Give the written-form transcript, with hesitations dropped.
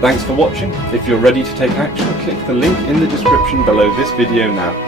Thanks for watching. If you're ready to take action, click the link in the description below this video now.